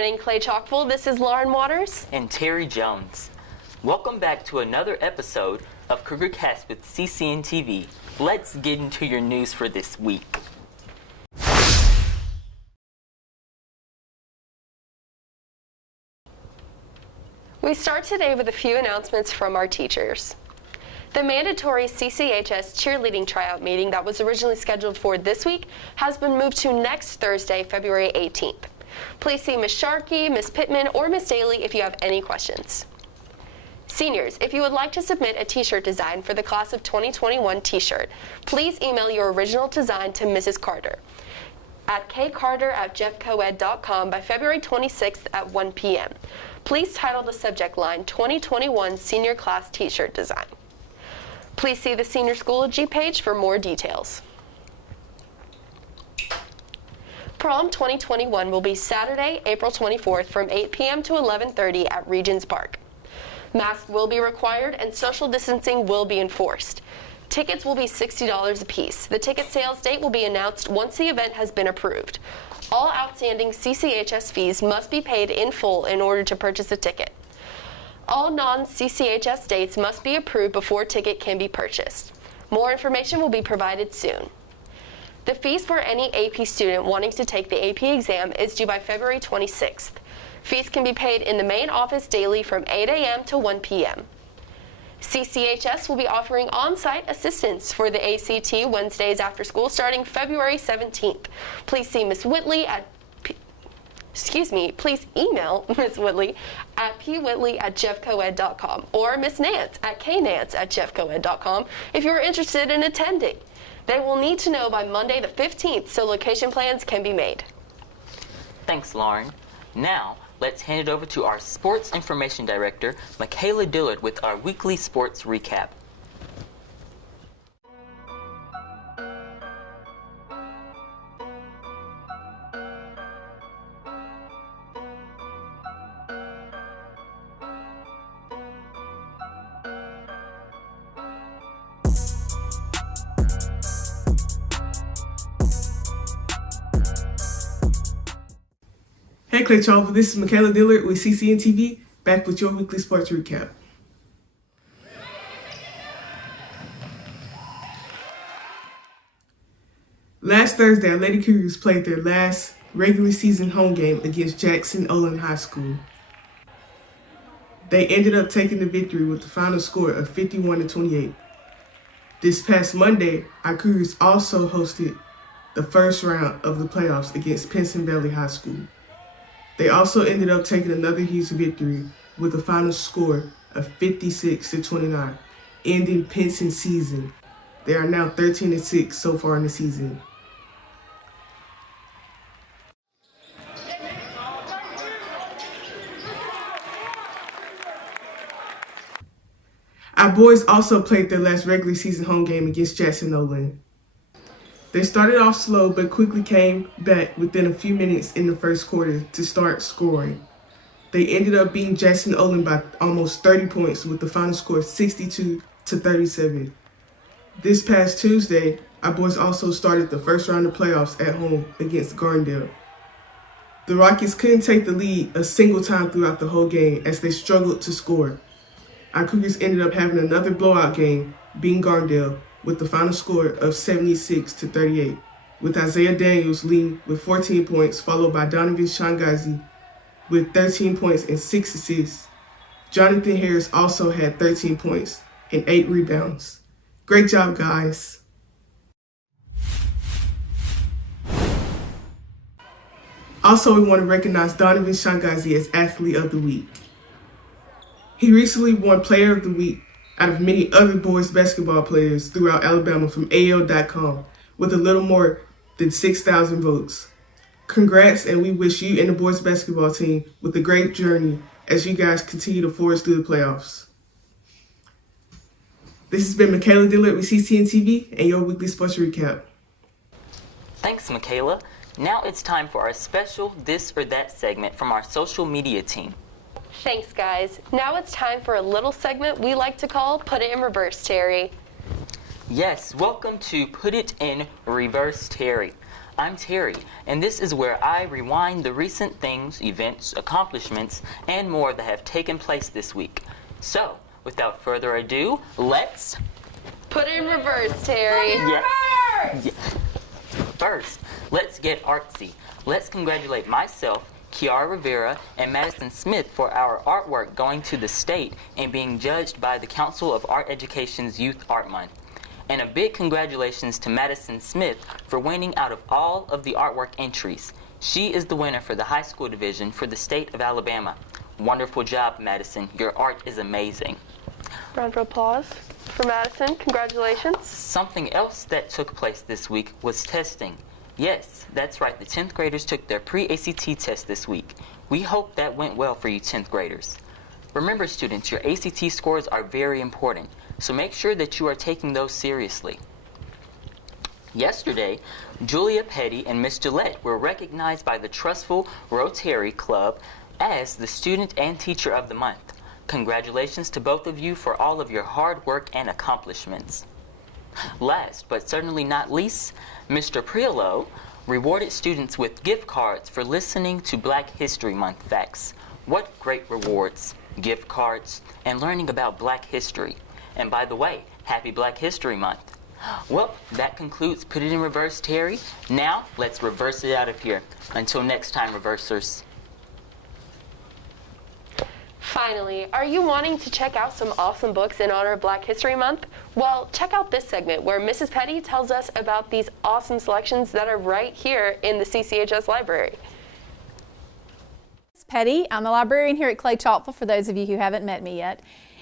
morning, Clay-Chalkville. This is Lauren Waters. And Terry Jones. Welcome back to another episode of CougarCast with CCN-TV. Let's get into your news for this week. We start today with a few announcements from our teachers. The mandatory CCHS cheerleading tryout meeting that was originally scheduled for this week has been moved to next Thursday, February 18th. Please see Ms. Sharkey, Ms. Pittman, or Ms. Daly if you have any questions. Seniors, if you would like to submit a t-shirt design for the class of 2021 t-shirt, please email your original design to Mrs. Carter at kcarter@jeffcoed.com by February 26th at 1 p.m. Please title the subject line 2021 Senior Class T-shirt Design. Please see the Senior Schoology page for more details. Prom 2021 will be Saturday, April 24th from 8 p.m. to 11:30 at Regions Park. Masks will be required and social distancing will be enforced. Tickets will be $60 apiece. The ticket sales date will be announced once the event has been approved. All outstanding CCHS fees must be paid in full in order to purchase a ticket. All non-CCHS dates must be approved before a ticket can be purchased. More information will be provided soon. The fees for any AP student wanting to take the AP exam is due by February 26th. Fees can be paid in the main office daily from 8 a.m. to 1 p.m. CCHS will be offering on-site assistance for the ACT Wednesdays after school starting February 17th. Please see Ms. Whitley at please email Ms. Whitley at pwhitley@jeffcoed.com or Ms. Nance at knance@jeffcoed.com if you are interested in attending. They will need to know by Monday the 15th so location plans can be made. Thanks, Lauren. Now, let's hand it over to our Sports Information Director, Michaela Dillard, with our weekly sports recap. Hey Clay-Chalkville, this is Michaela Dillard with CCN-TV, back with your weekly sports recap. Last Thursday, our Lady Cougars played their last regular season home game against Jackson-Olin High School. They ended up taking the victory with the final score of 51-28. This past Monday, our Cougars also hosted the first round of the playoffs against Pinson Valley High School. They also ended up taking another huge victory with a final score of 56-29, ending Pinson's season. They are now 13-6 so far in the season. Our boys also played their last regular season home game against Jackson-Olin. They started off slow but quickly came back within a few minutes in the first quarter to start scoring. They ended up beating Jackson-Olin by almost 30 points with the final score of 62-37. This past Tuesday, our boys also started the first round of playoffs at home against Garndale. The Rockets couldn't take the lead a single time throughout the whole game as they struggled to score. Our Cougars ended up having another blowout game, beating Garndale with the final score of 76-38, with Isaiah Daniels leading with 14 points, followed by Donovan Shangazi with 13 points and 6 assists. Jonathan Harris also had 13 points and 8 rebounds. Great job, guys. Also, we want to recognize Donovan Shangazi as Athlete of the Week. He recently won Player of the Week out of many other boys basketball players throughout Alabama from AL.com with a little more than 6,000 votes. Congrats, and we wish you and the boys basketball team with a great journey as you guys continue to forge through the playoffs. This has been Michaela Dillard with CCN-TV and your weekly sports recap. Thanks, Michaela. Now it's time for our special This or That segment from our social media team. Thanks, guys. Now it's time for a little segment we like to call Put It in Reverse, Terry. Yes, welcome to Put It in Reverse, Terry. I'm Terry, and this is where I rewind the recent things, events, accomplishments, and more that have taken place this week. So, without further ado, let's... Put it in reverse, Terry. Yeah. First, let's get artsy. Let's congratulate myself, Kiara Rivera, and Madison Smith for our artwork going to the state and being judged by the Council of Art Education's Youth Art Month. And a big congratulations to Madison Smith for winning out of all of the artwork entries. She is the winner for the high school division for the state of Alabama. Wonderful job, Madison. Your art is amazing. Round of applause for Madison. Congratulations. Something else that took place this week was testing. Yes, that's right. The 10th graders took their pre-ACT test this week. We hope that went well for you 10th graders. Remember, students, your ACT scores are very important, so make sure that you are taking those seriously. Yesterday, Julia Petty and Miss Gillette were recognized by the Trustful Rotary Club as the Student and Teacher of the Month. Congratulations to both of you for all of your hard work and accomplishments. Last, but certainly not least, Mr. Priolo rewarded students with gift cards for listening to Black History Month facts. What great rewards, gift cards, and learning about Black history. And by the way, happy Black History Month. Well, that concludes Put It in Reverse, Terry. Now, let's reverse it out of here. Until next time, reversers. Finally, are you wanting to check out some awesome books in honor of Black History Month? Well, check out this segment where Mrs. Petty tells us about these awesome selections that are right here in the CCHS library. Petty. I'm a librarian here at Clay-Chalkville, for those of you who haven't met me yet.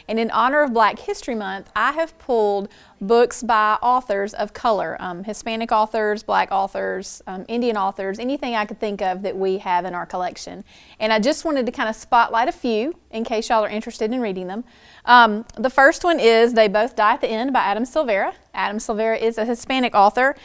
And in honor of Black History Month, I have pulled books by authors of color, Hispanic authors, Black authors, Indian authors, anything I could think of that we have in our collection. And I just wanted to kind of spotlight a few in case y'all are interested in reading them. The first one is They Both Die at the End by Adam Silvera. Adam Silvera is a Hispanic author,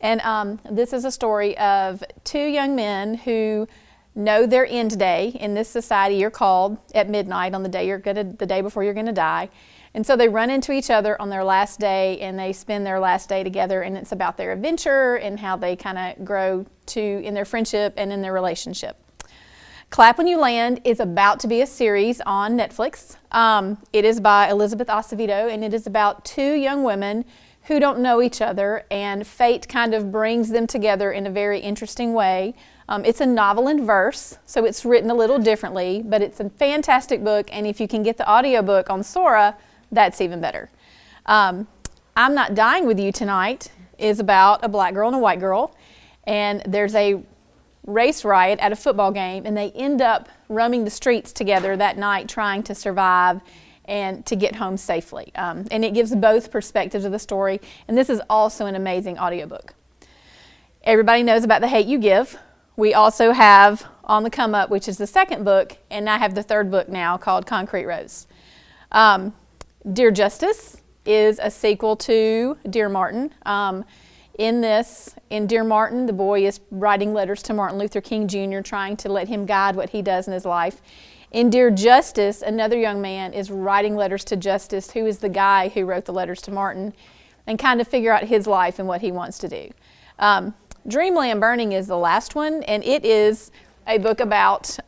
and this is a story of two young men who know their end day. In this society, you're called at midnight on the day before you're gonna die. And so they run into each other on their last day, and they spend their last day together, and it's about their adventure and how they kind of grow in their friendship and in their relationship. Clap When You Land is about to be a series on Netflix. It is by Elizabeth Acevedo, and it is about two young women who don't know each other, and fate kind of brings them together in a very interesting way. It's a novel in verse, so it's written a little differently, but it's a fantastic book, and if you can get the audiobook on Sora, that's even better. I'm Not Dying With You Tonight is about a black girl and a white girl, and there's a race riot at a football game, and they end up roaming the streets together that night trying to survive and to get home safely. And it gives both perspectives of the story, and this is also an amazing audiobook. Everybody knows about The Hate U Give. We also have On the Come Up, which is the second book, and I have the third book now called Concrete Rose. Dear Justice is a sequel to Dear Martin. In Dear Martin, the boy is writing letters to Martin Luther King Jr., trying to let him guide what he does in his life. In Dear Justice, another young man is writing letters to Justice, who is the guy who wrote the letters to Martin, and kind of figure out his life and what he wants to do. Dreamland Burning is the last one, and it is a book about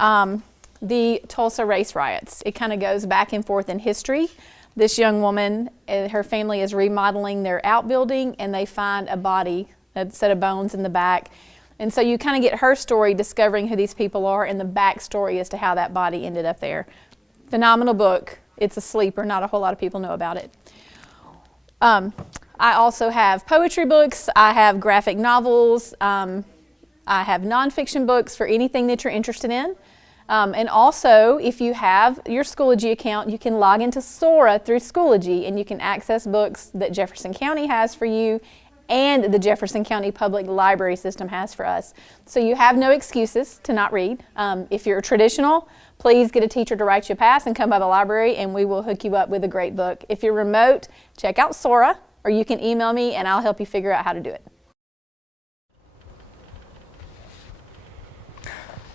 the Tulsa race riots. It kind of goes back and forth in history. This young woman, her family is remodeling their outbuilding, and they find a body, a set of bones in the back. And so you kind of get her story, discovering who these people are, and the backstory as to how that body ended up there. Phenomenal book. It's a sleeper. Not a whole lot of people know about it. I also have poetry books. I have graphic novels. I have nonfiction books for anything that you're interested in. And also, if you have your Schoology account, you can log into Sora through Schoology, and you can access books that Jefferson County has for you and the Jefferson County Public Library System has for us. So you have no excuses to not read. If you're traditional, please get a teacher to write you a pass and come by the library, and we will hook you up with a great book. If you're remote, check out Sora, or you can email me and I'll help you figure out how to do it.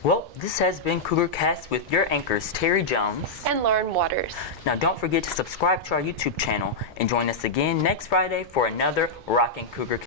Well, this has been CougarCast with your anchors, Terry Jones and Lauren Waters. Now don't forget to subscribe to our YouTube channel and join us again next Friday for another Rockin' CougarCast.